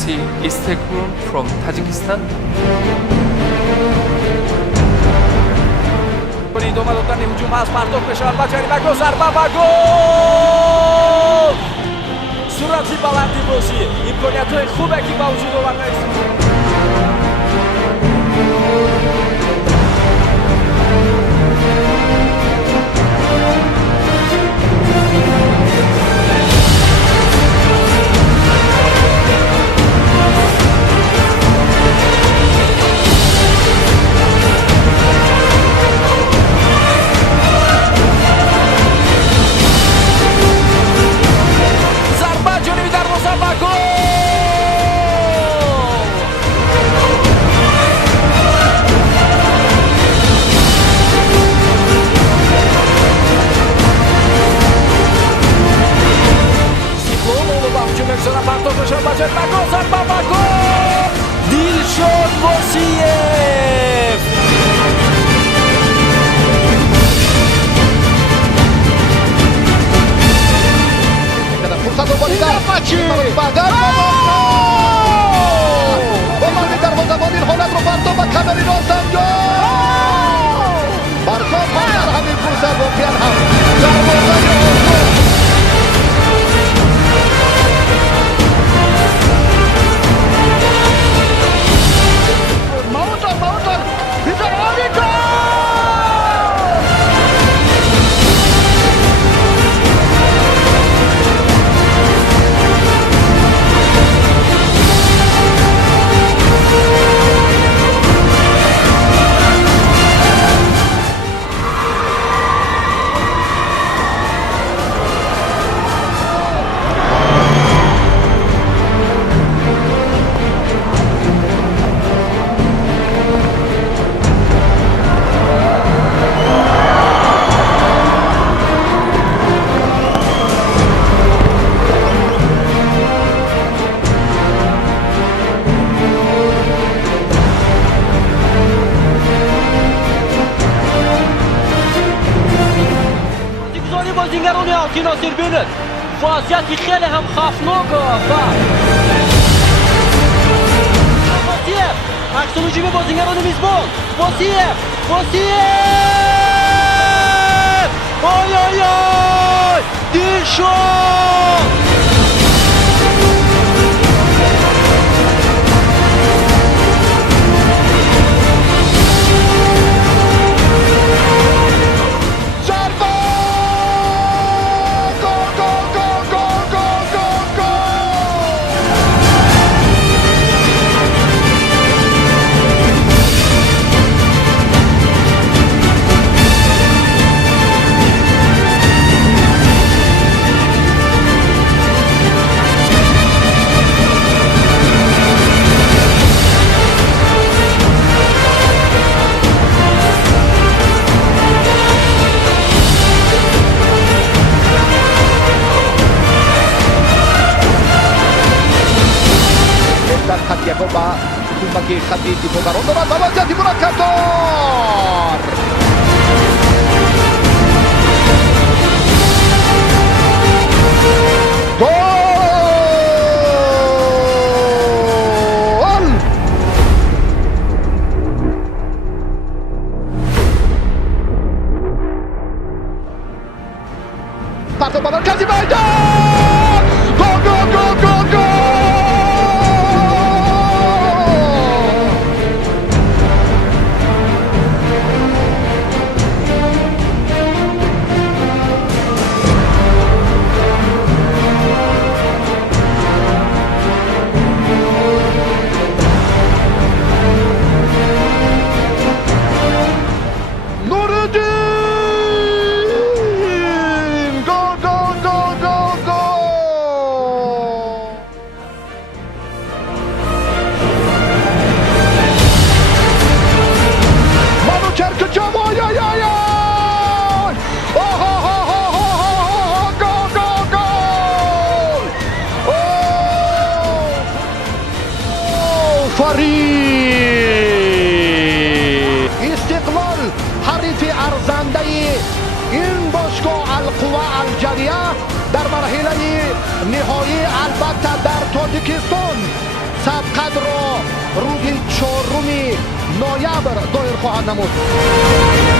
FC Istegun from Tajikistan. کنید اومد افتادن هجوم از پرتاب فشار و جریمه گل ضربه و گل صورتی بلندی بازی امکانیت‌های خوبه که با وجود آورده است. دیلشاد واسیف فرصت oportunidad ومن دروازه‌بان این حالت رو پرتاب و کمری راست انجام برکات در همین فرصت واقعا هم دروازه بازیگران آلتی ناصر بینید وضعیتی خیلی هم خفناک واسیف عکس الهجوم بازیگران میزبان واسیف آی آی آی دیلشاد خط یکم و کمک خطی دیپوگران دارد و وضعیتی مرکب دار گل پرتاب به مرکزی میدان گل استقلال حریف ارزنده این باشگاه القوا الجریه در مرحله نهایی البته در تاجیکستان سبقت را روز 4 نوامبر دایر خواهد نمود.